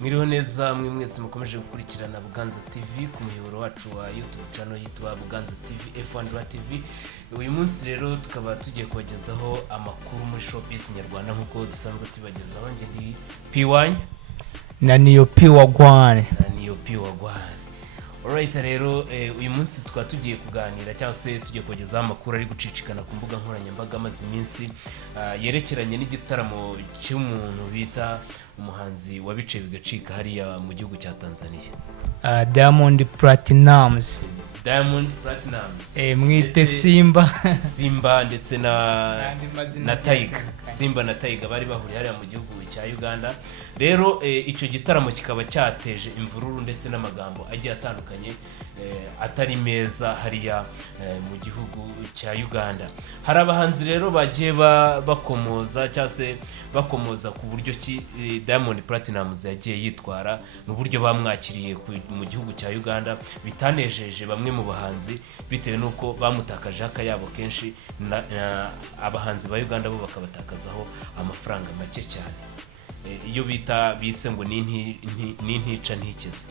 Mwiriho neza mwese mukomeje gukurikirana Buganza TV ku muyoboro wacu wa YouTube channel yitwa Buganza TV F1 TV. Uyu munsi rero tukaba tugiye kubagezaho amakuru muri showbiz nyarwanda nkuko dusanzwe tubagezaho nje ndi P1 na niyo P1. Alright rero uyu munsi tukaba tugiye kuganira cyangwa se tugiye kubagezaho amakuru ari gucicikana ku mbuga nkoranyambaga amaze iminsi yerekeranye n'igitaramo cy'umuntu bita umuhanzi wabice bigacika hariya mu gihugu cya Tanzania, Diamond Platinumz. Mwite Simba ndetse na Taiga. Simba na Taiga bari bahuriye hariya mu gihugu cya Uganda. Rero icyo gitaramo kikaba cyateje imvururu ndetse n'amagambo agiye atandukanye atari meza hariya mu gihugu cya Uganda. Hari abahanzi rero bagiye bakomoza cyangwa se bakomoza ku buryo ki Diamond Platinumz yagiye yitwara n'uburyo bamwakiriye mu gihugu cya Uganda bitanejeje bamwe mu bahanzi bitewe nuko bamutakaje akayabo kenshi abahanzi ba Uganda bo bakabatakazaho amafaranga make cyane. Iyo bise ngo n'intica ntikize.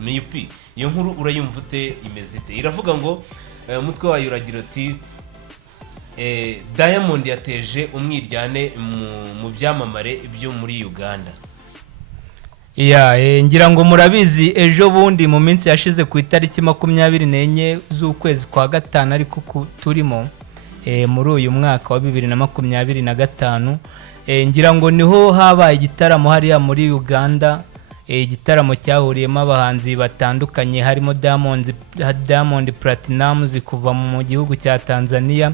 Niyupi iyo nkuru urayumva ute imeze ite? Iravuga ngo umutwe wayo uragira ati Diamond yateje umwiryane mu byamamare byo muri Uganda. Ngira ngo murabizi ejo bundi mu minsi yashize ku itariki 24 z'ukwezi kwa gatanu ariko turimo muri uyu mwaka wa 2025, ngira ngo niho habaye igitaramo hariya muri Uganda. Igitaramo cyahuriyemo abahanzi batandukanye harimo Diamond Platinumz kuva mu gihugu cya Tanzania,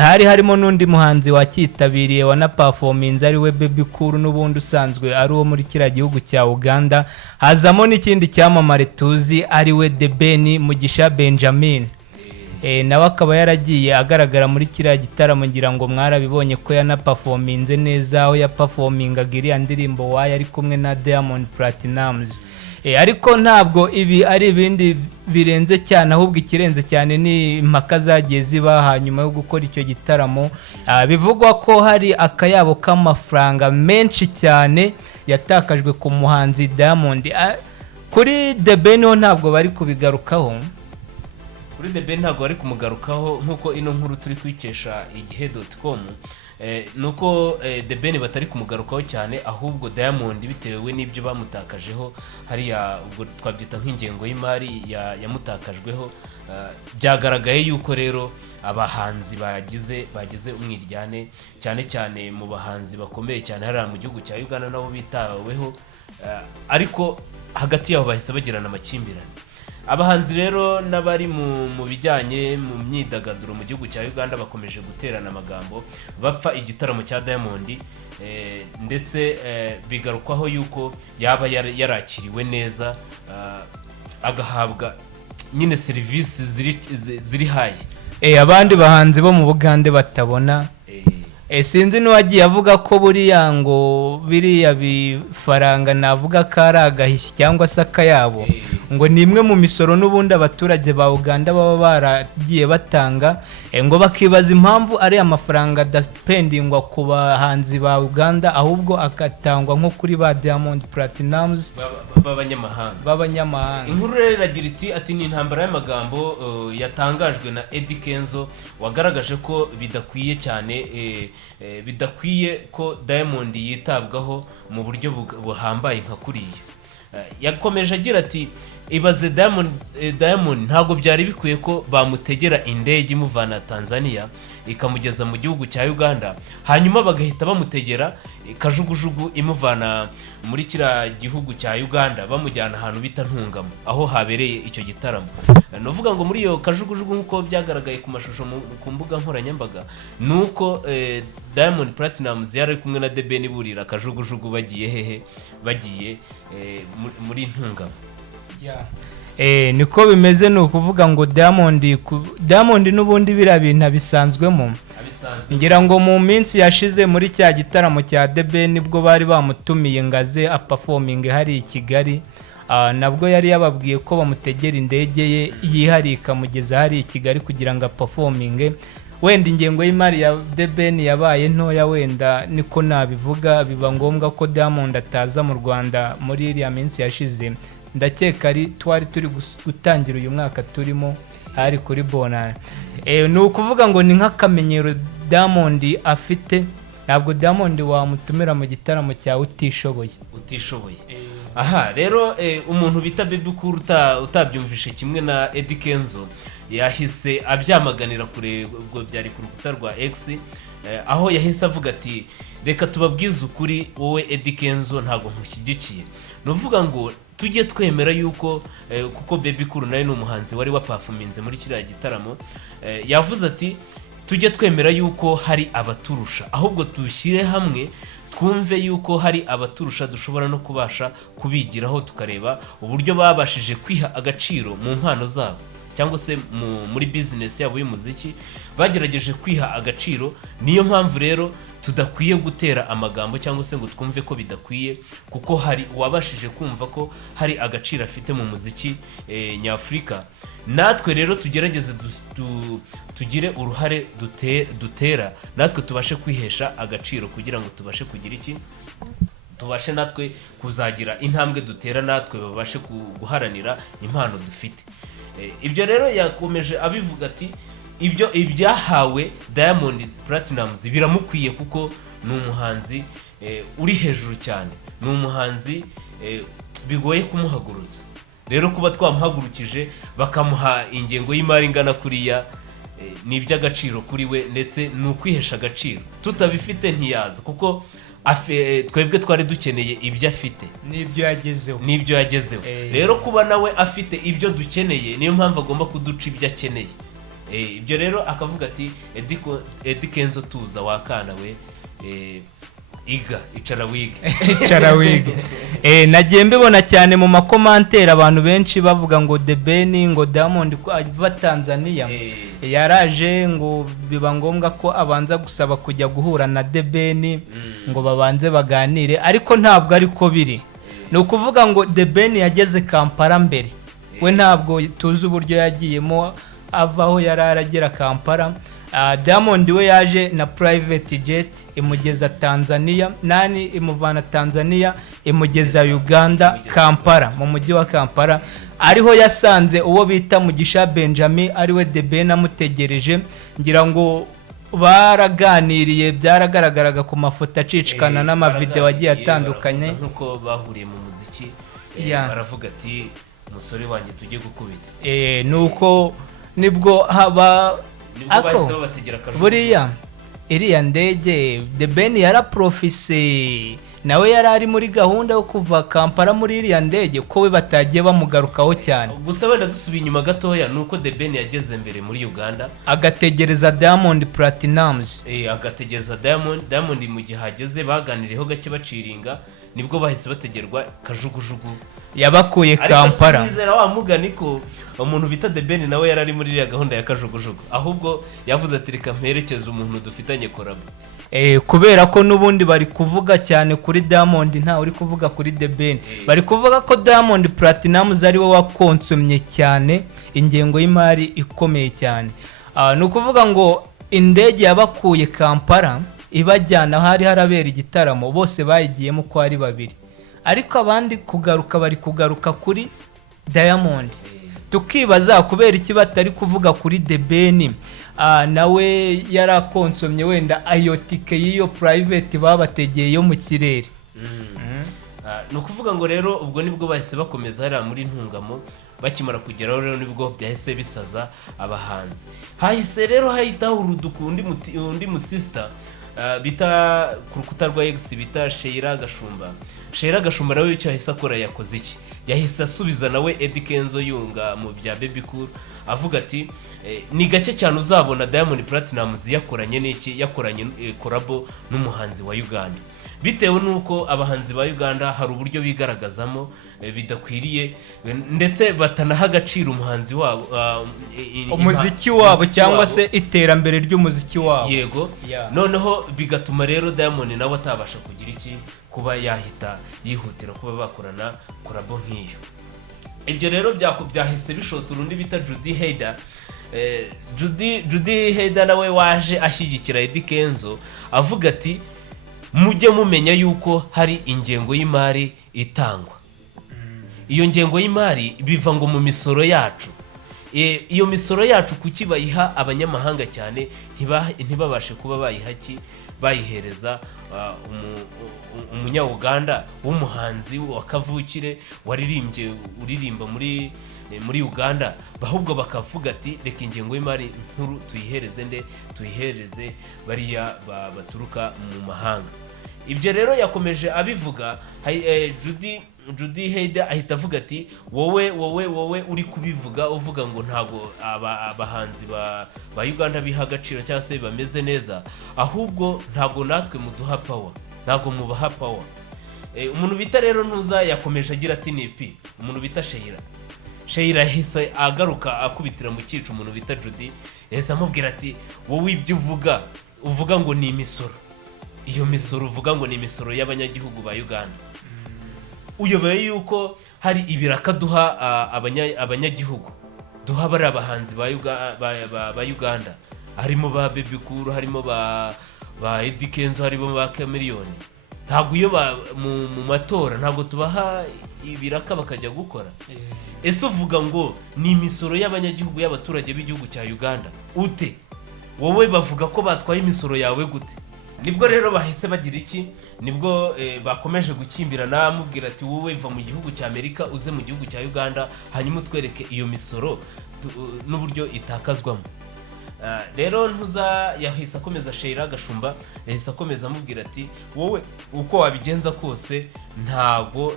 harimo n'undi muhanzi wakitabiriye wanaperforminze ari we Baby Cool n'ubundi usanzwe ari wo muri kira gihugu cya Uganda. Hazamo n'ikindi cyamamare tuzi ari we The Ben Mugisha Benjamin, nawe akaba yaragiye agaragara muri kiriya gitaramo. Ngira ngo mwarabibonye ko yanaperforminze neza, aho yaperformingaga iriya ndirimbo wayo ari kumwe na Diamond Platinumz. Ariko ntabwo ibi ari ibindi birenze cyane, ahubwo ikirenze cyane ni impaka zagiye ziba hanyuma yo gukora icyo gitaramo. Bivugwa ko hari akayabo k'amafaranga menshi cyane yatakajwe ku muhanzi Diamond. Kuri The Ben ntabwo bari kubigarukaho. Kuri The Ben ntabwo bari kumugarukaho nkuko ino nkuru turi kwikesha igihe.com. Nuko The Ben batari kumugarukaho cyane, ahubwo Diamond bitewe n'ibyo bamutakajeho hariya ubwo twabyita nk'ingengo y'imari yamutakajweho, byagaragaye yuko rero abahanzi bagize umwiryane cyane mu bahanzi bakomeye cyane hariya mu gihugu cya Uganda nabo bitaweho, ariko hagati yabo bahise bagirana amakimbirane. Abahanzi rero n'abari mu bijyanye mu myidagaduro mu gihugu cya Uganda bakomeje guterana amagambo bapfa igitaramo cya Diamond, ndetse bigarukwaho yuko yaba yarakiriwe neza, agahabwa nyine serivisi ziri hayi abandi bahanzi bo mu Bugande batabona. Sinzi n'uwagiye avuga ko buriya ngo biriya bifaranga navuga ko ari agahishyi cyangwa se akayabo, ngo ni imwe mu misoro n'ubundi abaturage ba Uganda baba baragiye batanga, ngo bakibaza impamvu ari amafaranga adapendingwa ku bahanzi ba Uganda ahubwo akatangwa nko kuri ba Diamond Platinumz b'abanyamahanga. Inkuru rero iragira ati ni intambara y'amagambo yatangajwe na Eddy Kenzo wagaragaje ko bidakwiye cyane, bidakwiye ko Diamond yitabwaho mu buryo buhambaye nka kuriya. Yakomeje agira ati ibaze Diamond ntabwo byari bikwiye ko bamutegera indege imuvana Tanzania ikamugeza mu gihugu cya Uganda, hanyuma bagahita bamutegera kajugujugu imuvana muri kira gihugu cya Uganda bamujyana ahantu bita Ntungamo aho habereye icyo gitaramo. Novuga ngo muri iyo kajugujugu nkuko byagaragaye ku mashusho ku mbuga nkoranyambaga nuko Diamond Platinumz yari kumwe na The Ben burira kajugujugu bagiye muri Ntungamo. Niko bimeze, ni ukuvuga ngo Diamond n'ubundi biriya bintu bisanzwemo. Ngira ngo mu minsi yashize muri cya gitaramo cya The Ben nibwo bari bamutumiye ngaze performing hari i Kigali, nabwo yari yababwiye ko bamutegera indege ye yihari ikamugeza hari i Kigali kugira ngo performing. wenda ingengo y'imari ya The Ben yabaye ntoya, wenda niko nabivuga, biba ngombwa ko Diamond ataza mu Rwanda muri iriya minsi yashize. Ndakeka ari twari turi gutangira uyu mwaka turimo ari kuri bonane. Ni ukuvuga ngo ni nk'akamenyero Diamond afite, ntabwo Diamond wamutumira mu gitaramo cyawe utishoboye. Aha rero umuntu bita Baby Cool utabyumvishe kimwe na Eddy Kenzo yahise abyamaganira kure, ubwo byari ku rukuta rwa X, aho yahise avuga ati reka tubabwize ukuri, wowe Eddy Kenzo ntago nkushyigikiye. Nuvuga ngo tujye twemera yuko kuko Baby Cool nawe ni umuhanzi wari waperforminze muri kiriya gitaramo, yavuze ati tujye twemera yuko hari abaturusha, ahubwo dushyire hamwe twumve yuko hari abaturusha dushobora no kubasha kubigiraho, tukareba uburyo babashije kwiha agaciro mu mpano zabo cyangwa se muri business yabo y'umuziki, bagerageje kwiha agaciro. Niyo mpamvu rero tudakwiye gutera amagambo cyangwa se ngo twumve ko bidakwiye, kuko hari uwabashije kumva ko hari agaciro afite mu muziki nyafurika. Natwe rero tugerageze tugire uruhare dutera, natwe tubashe kwihesha agaciro kugira ngo tubashe kugira iki, tubashe natwe kuzagira intambwe dutera, natwe babashe guharanira impano dufite. Ibyo rero yakomeje abivuga ati ibyahawe Diamond Platnumz biramukwiye, kuko ni umuhanzi uri hejuru cyane, ni umuhanzi bigoye kumuhagurutsa. Rero kuba twamuhagurukije bakamuha ingengo y'imari ingana kuriya, ni iby'agaciro kuri we, ndetse ni ukwihesha agaciro. Tutabifite ntiyaza, kuko twebwe twari dukeneye ibyo afite n'ibyo yagezeho. Rero kuba nawe afite ibyo dukeneye, niyo mpamvu agomba kuduca ibyo akeneye. Ibyo rero akavuga ati Eddy Kenzo tuza wakana we, icara wige. Nagiye mbibona cyane mu makomanteri, abantu benshi bavuga ngo The Ben ngo Diamond ava Tanzania yaraje, ngo biba ngombwa ko abanza gusaba kujya guhura na The Ben ngo babanze baganire, ariko ntabwo ariko biri. Ni ukuvuga ngo The Ben yageze Kampala mbere, we ntabwo tuzi uburyo yagiyemo avaho yararagera Kampala. Diamond we yaje na private jet imugeza Tanzania, nani imuvana Tanzania imugeza Uganda Kampala, mu mujyi wa Kampala, ariho yasanze uwo bita Mugisha Benjamin ariwe The Ben amutegereje. Ngira ngo baraganiriye, byaragaragaraga ku mafoto acicikana n'amavideo agiye atandukanye, nkuko bahuriye mu muziki. Baravuga ati umusore wanjye tujye gukubita. Nuko nibwo haba ako buriya iriya ndege The Ben yaraprofise, nawe yarari muri gahunda yo kuva Kampala muri iriya ndege, ko we batagiye bamugarukaho cyane. Gusa wenda dusubiye inyuma gatoya, nuko The Ben yageze mbere muri Uganda agategereza Diamond Platnumz. Agategereza Diamond mu gihe hageze, baganiriyeho gake baciringa, nibwo bahise bategerwa kajugujugu yabakuye Kampala. Ariko sinizera wa mugani ko umuntu bita The Ben nawe yarari muri iriya gahunda ya kajugujugu, ahubwo yavuze ati reka mperekeze umuntu dufitanye korabo. Kubera ko nubundi bari kuvuga cyane kuri Diamond, nta uri kuvuga kuri The Ben. Bari kuvuga ko Diamond Platnumz ari we wakonsomye cyane ingengo y'imari ikomeye cyane. Ni ukuvuga ngo indege yabakuye Kampala ibajyana hari harabera igitaramo, bose bayigiyemo ko ari babiri, ariko abandi kugaruka bari kugaruka kuri Diamond. Tukibaza kubera iki batari kuvuga kuri The Ben. Nawe yarakonsomye wenda ayo tike y'iyo private babategeye yo mu kirere. Ni ukuvuga ngo rero ubwo nibwo bahise bakomeza hariya muri Ntungamo, bakimara kugeraho rero nibwo byahise bisaza abahanzi. Hahise rero hahitaho uruduku undi musista bita ku rukuta rwa X bita Sheira Gashumba nawe icyo yahise akora yakoze iki, yahise asubiza nawe Eddy Kenzo yunga mu bya Baby Cool, avuga ati ni gake cyane uzabona Diamond Platnumz yakoranye korabo n'umuhanzi wa Uganda, bitewe nuko abahanzi ba Uganda hari uburyo bigaragazamo bidakwiriye, ndetse batanaha agaciro umuhanzi wabo, umuziki wabo cyangwa se iterambere ry'umuziki wabo. Yego, noneho bigatuma rero Diamond nawe atabasha kugira iki, kuba yahita yihutira kuba bakorana korabo nk'iyo. Ibyo rero byahise bishota urundi bita Judy Hader Judy Heda nawe waje ashyigikira Eddy Kenzo avuga ati mujye mumenya yuko hari ingengo y'imari itangwa. Iyo ngengo y'imari biva ngo mu misoro yacu. Iyo misoro yacu kuki bayiha abanyamahanga cyane ntibabashe kuba bayihereza umunya Uganda w'umuhanzi wa kavukire uririmba muri Uganda, bahubwo bakavuga ati reka ingengo y'imari nkuru tuyihereze bariya baturuka mu mahanga. Ibyo rero yakomeje abivuga. Judy Heda ahita avuga ati wowe uri kubivuga uvuga ngo ntago abahanzi ba Uganda biha agaciro cyangwa se bameze neza, ahubwo ntago natwe muduha power, ntago mubaha power. Umuntu bita rero ntuza yakomeje agira ati nipi umuntu bita Sheila yahise agaruka akubitira mu cyico umuntu bita Judy, yahise amubwira ati wowe ibyo uvuga ngo ni imisoro, iyo misoro uvuga ngo ni imisoro y'abanyagihugu ba Uganda, uyoboye yuko hari ibiraka duha abanyagihugu, duha bari abahanzi ba Uganda, harimo ba Baby Cool, harimo ba Eddy Kenzo, harimo ba Chameleone. Ntabwo iyo mu matora ntabwo tubaha ibiraka bakajya gukora. Ese uvuga ngo ni imisoro y'abanyagihugu y'abaturage b'igihugu cya Uganda ute? Wowe bavuga ko batwaye imisoro yawe gute? Nibwo rero bahise bagira iki, nibwo bakomeje gukimbirana amubwira ati wowe va mu gihugu cya Amerika uze mu gihugu cya Uganda hanyuma utwereke iyo misoro n'uburyo itakazwamo. Rero ntuza yahise akomeza Sheila Gashumba, yahise akomeza amubwira ati wowe uko wabigenza kose ntago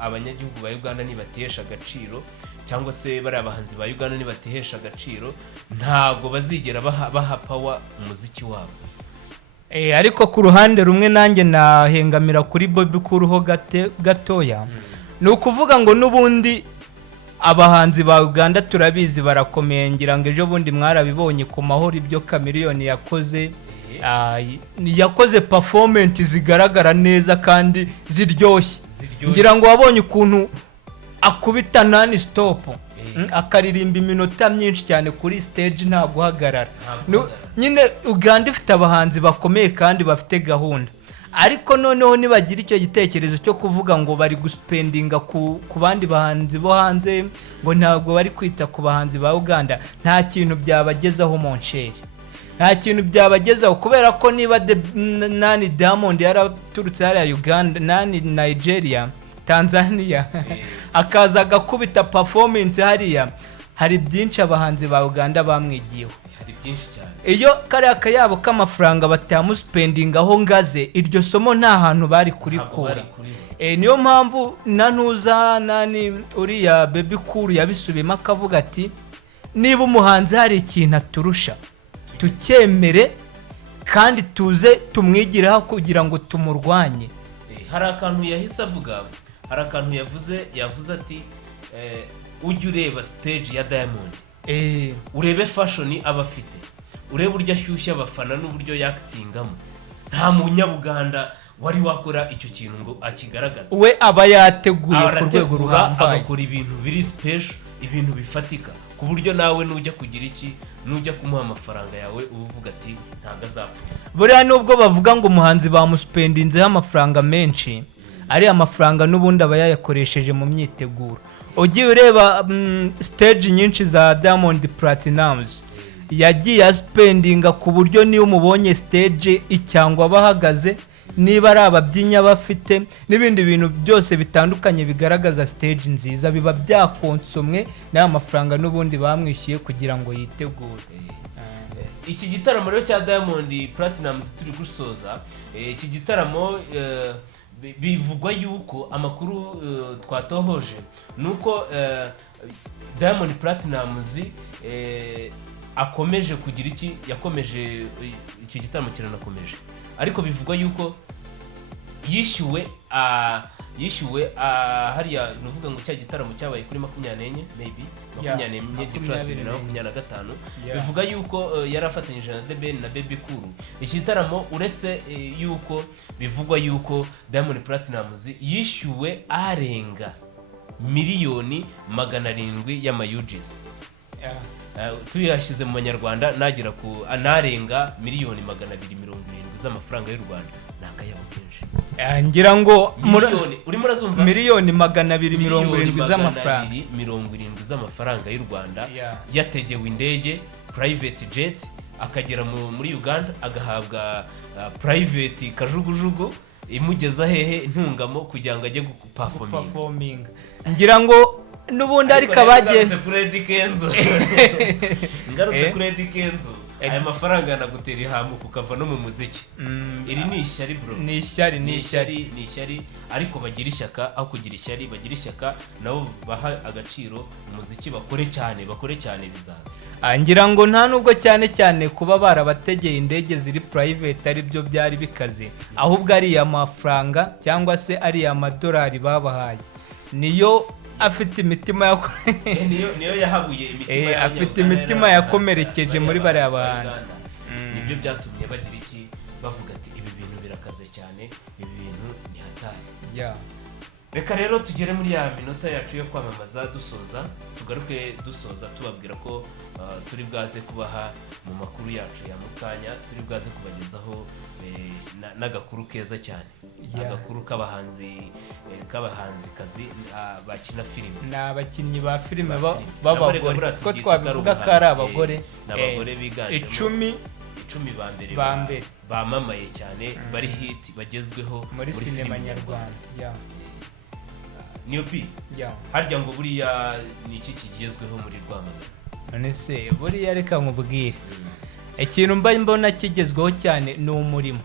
abanyagihugu ba Uganda nibatihesha agaciro, cyangwa se bari abahanzi ba Uganda nibatihesha agaciro, ntago bazigera baha power umuziki wabo. Ariko ku ruhande rumwe nanjye nahengamira kuri Baby Cool ho gatoya. Ni ukuvuga ngo n'ubundi abahanzi ba Uganda turabizi barakomeye, ngira ngo ejo bundi mwarabibonye ku mahoro ibyo Chameleone yakoze performance zigaragara neza kandi ziryoshye. Ngira ngo wabonye ukuntu akubita non stop, akaririmba iminota myinshi cyane kuri stage nta guhagarara. Nyine Uganda ifite abahanzi bakomeye kandi bafite gahunda, ariko noneho nibagira icyo gitekerezo cyo kuvuga ngo bari guspendinga ku bandi bahanzi bo hanze, ngo ntabwo bari kwita ku bahanzi ba Uganda, nta kintu byabagezaho monsheri, nta kintu byabagezaho. Kubera ko niba nani Diamond yaraturutse hariya Uganda, nani Nigeria, Tanzania, akaza agakubita performance hariya, hari byinshi abahanzi ba Uganda bamwigiyeho, hari byinshi cyane. Iyo kariya kayabo k'amafaranga batamuspendinga aho ngaze, iryo somo nta hantu bari kurikura. Niyo mpamvu nanuza nani uriya Baby Cool yabisubiyemo akavuga ati niba umuhanzi hari ikintu aturusha tucyemere kandi tuze tumwigireho kugira ngo tumurwanye. Hari akantu yahise avuga, hari akantu yavuze ati ujye ureba stage ya Diamond, urebe fashion aba afite, urebe uburyo ashyushya abafana n'uburyo yaktingamo. Nta munyabuganda wari wakora icyo kintu ngo akigaragaze. We aba yateguye ku rwego ruhambaye, agakora ibintu biri special, ibintu bifatika, ku buryo nawe nujya kugira iki, nujya kumuha amafaranga yawe uvuga ati ntago azapfa. Buriya nubwo bavuga ngo umuhanzi bamuspendinzeho amafaranga menshi, ari amafaranga n'ubundi aba yayakoresheje mu myiteguro. Ugiye ureba stage nyinshi za Diamond Platinumz yagiye aspendinga ku buryo niyo umubonye stage icyangwa bahagaze, niba ari ababyinya bafite n'ibindi bintu byose bitandukanye bigaragaza stage nziza, biba byakonsomwe n'aya mafaranga n'ubundi bamwishyuye kugira ngo yitegure. Iki gitaramo rero cya Diamond Platinumz turi gusoza, iki gitaramo bivugwa yuko amakuru twatohoje nuko Diamond Platinumz akomeje kugira iki, yakomeje iki gitaramo kiranakomeje, ariko bivugwa yuko yishyuwe hariya nuvuga ngo cya gitaramo cyabaye kuri 24 maybe 24 Gicurasi 2025, bivuga yuko yarafatanyije na DBN na Baby Cool. Iki gitaramo uretse yuko bivugwa yuko Diamond Platinumz yishyuwe arenga miliyoni 700 y'amayujizi. tuyashyize mu manyarwanda nagira ku anarenga miliyoni 270 z'amafaranga y'u Rwanda. Nakayabo kenshi ngira ngo miliyoni urimo urazumva miliyoni 270 z'amafaranga 270 z'amafaranga y'u Rwanda Yeah. yategewe indege private jet akagera muri Uganda agahabwa private kajugujugu imugeza hehe intungamo kugira ngo ajye guperforminga. ngira ngo n'ubundi ariko abagiye kuri Eddy Kenzo ngarutse kuri Eddy Kenzo aya mafaranga yanagutera ihamu kukava no mu muziki. Iri ni ishyari bro, ni ishyari ariko bagira ishyaka aho kugira ishyari bagira ishyaka nabo baha agaciro umuziki bakore cyane bizaza. ngira ngo nta nubwo cyane kuba barabategeye indege ziri private ari byo byari bikaze, ahubwo ari amafaranga cyangwa se ari amadolari babahaye niyo afite imitima niyo yahabuye imitima afite imitima yakomerekeje muri bariya bahanzi. Nibyo byatumye bagira iki bavuga ati ibi bintu birakaze cyane, ibi bintu ni hatari. Reka rero tugere muri ya minota yacu yo kwamamaza tugaruke dusoza tubabwira ko turi bwaze kubaha mu makuru yacu ya mukanya, turi bwaze kubagezaho n'agakuru keza cyane, agakuru k'abahanzikazi bakina filime. Ni abakinnyi ba filime b'abagore ko twabivuga ko ari abagore biganjemo 10 ba mbere bamamaye cyane bari hit bagezweho muri sinema nyarwanda. Niyo pi harya ngo buriya ni iki kigezweho muri Rwamagana? None se buriya reka nkubwire ikintu mba mbona kigezweho cyane ni umurimo,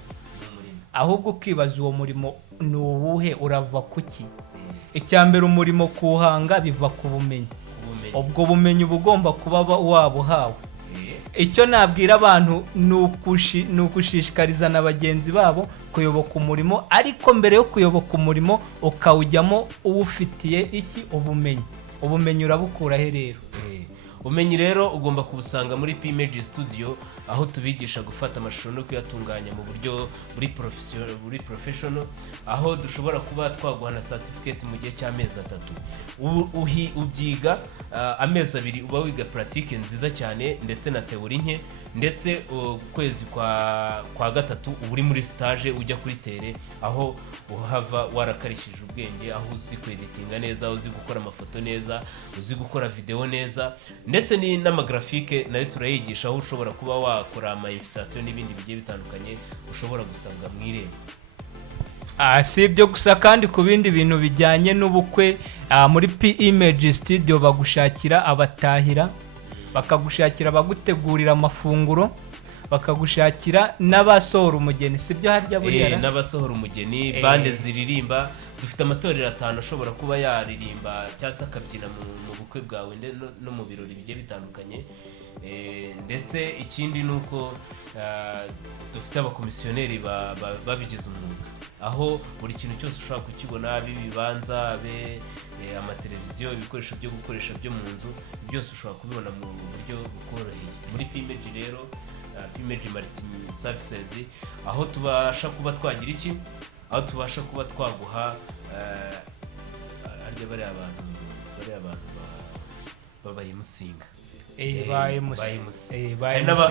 ahubwo ukibaza uwo murimo ni uwuhe, urava kuki? Icyambere umurimo kuhanga biva ku bumenyi, ubwo bumenyi bugomba kuba wabuhawe. Icyo nabwira abantu ni ukushishikariza na bagenzi babo kuyoboka umurimo, ariko mbere yo kuyoboka umurimo ukawujyamo uwufitiye iki ubumenyi urabukura he rero? Ubumenyi rero ugomba kubusanga muri P-Image Studio, aho tubigisha gufata amashusho no kuyatunganya mu buryo buri professional, aho dushobora kuba twaguha na certificate mu gihe cy'amezi 3. Ubyiga amezi 2 uba wiga pratique nziza cyane ndetse na theory nke, ndetse ukwezi kwa 3 uba uri muri stage ujya kuri tere, aho uhava warakarishije ubwenge, aho uzi kweditinga neza, uzi gukora amafoto neza, uzi gukora video neza, ndetse ni n'amagrafike nayo turayigisha, aho ushobora kuba wakora ama invitation n'ibindi bigiye bitandukanye ushobora gusabwa mu irembo. Si ibyo gusa kandi ku bindi bintu bijyanye n'ubukwe muri P-Image Studio bagushakira abatahira, bakagushakira abagutegurira amafunguro, bakagushakira n'abasohora umugeni. Sibyo harya buriya n'abasohora umugeni, bande ziririmba. Dufite amatorero 5 ashobora kuba yaririmba cyangwa akabyina mu bukwe bwawe no mu birori bigiye bitandukanye. Ndetse ikindi nuko dufite abakomisiyoneri babigize umwuga, aho buri kintu cyose ushobora kukibona, bibanza amateleviziyo, ibikoresho byo gukoresha byo mu nzu, byose ushobora kubibona mu buryo bukoroheye muri P-Image. Rero P-Image Multi Services, aho tubasha kuba twagira iki, aho tubasha kuba twaguha arya bari abantu babayimusinga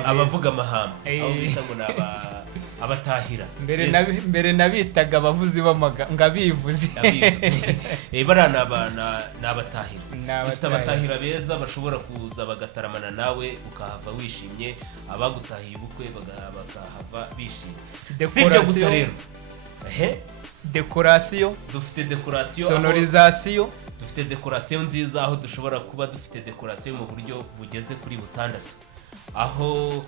abavuga amahamba, aho bita ngo abatahira. Mbere nabitaga abavuzi ngabivuzi bariya ni abatahira. Dufite abatahira beza bashobora kuza bagataramana nawe ukahava wishimye, abagutahiye ubukwe bakahava bishimye. Si ibyo gusa rero, dekorasiyo, dufite dekorasiyo, sonorizasiyo, dufite dekorasiyo nziza, aho dushobora kuba dufite dekorasiyo mu buryo bugeze kuri 6, aho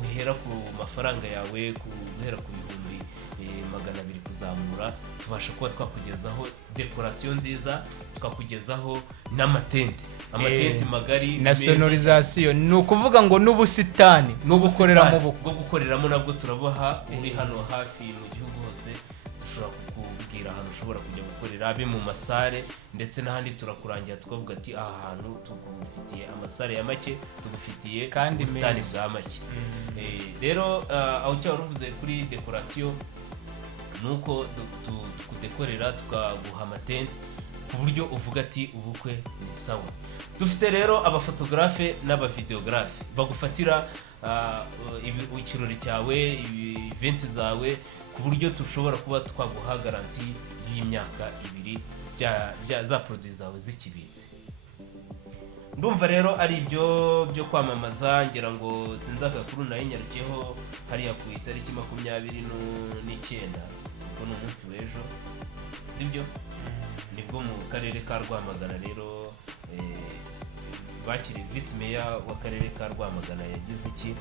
uhera ku mafaranga yawe guhera ku 200 kuzamura. Tubasha kuba twakugezaho dekorasiyo nziza, tukakugezaho n'amatente magari na sonorizasiyo, ni ukuvuga ngo n'ubusitani no gukoreramo nabwo turaboha. Uri hano hafi mu gihugu hose dushobora kukubwira ahantu ushobora kujya gukorera, abe mu masare ndetse n'ahandi turakurangira tukavuga ati aha hantu tugufitiye amasare ya make, tugufitiye ubusitani bwa make. Rero aho cyari uvuze kuri dekorasiyo nuko tukudekorera tukaguha amatente, ku buryo uvuga ati ubukwe ni sawa. Dufite rero abafotografe n'abavideografe bagufatira ikirori cyawe, event zawe, ku buryo tushobora kuba twaguha garanti y'imyaka 2 za produit zawe zikibitse. Ndumva rero ari ibyo byo kwamamaza, ngira ngo sinzaka kuri nayo nyarukeho hariya ku itariki 29 kuko ni umunsi w'ejo, sibyo? Nibwo mu karere ka Rwamagana rero bakiri vice mayor w'akarere ka Rwamagana yagize iki,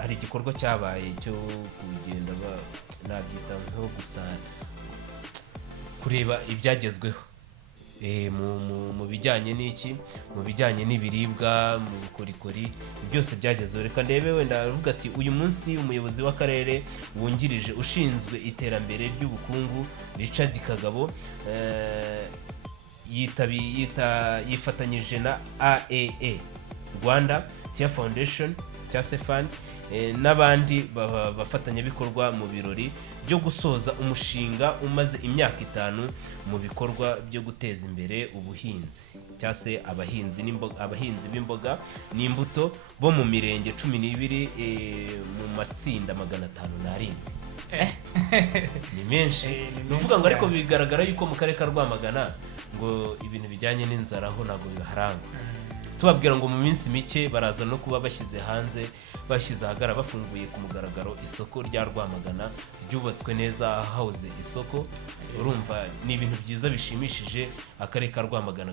hari igikorwa cyabaye cyo kugenda nabyita nko gusa kureba ibyagezweho mu bijyanye n'iki, mu bijyanye n'ibiribwa, mu bukorikori, byose byagezweho. Reka ndebe wenda avuga ati uyu munsi umuyobozi w'akarere wungirije ushinzwe iterambere ry'ubukungu Richard Kagabo yifatanyije na AEE Rwanda Tia Foundation cyangwa Fund n'abandi bafatanyabikorwa mu birori byo gusoza umushinga umaze imyaka 5 mu bikorwa byo guteza imbere ubuhinzi cyangwa se abahinzi b'imboga n'imbuto bo mu mirenge 12 mu matsinda 507. Ni menshi. Nuvuga ngo ariko bigaragara yuko mu karere ka Rwamagana ngo ibintu bijyanye n'inzara aho ntabwo biharangwa. Tubabwira ngo mu minsi mike baraza no kuba bashyize hanze, bashyize ahagara, bafunguye ku mugaragaro isoko rya Rwamagana ryubatswe neza, house isoko. Urumva ni ibintu byiza bishimishije akarere ka Rwamagana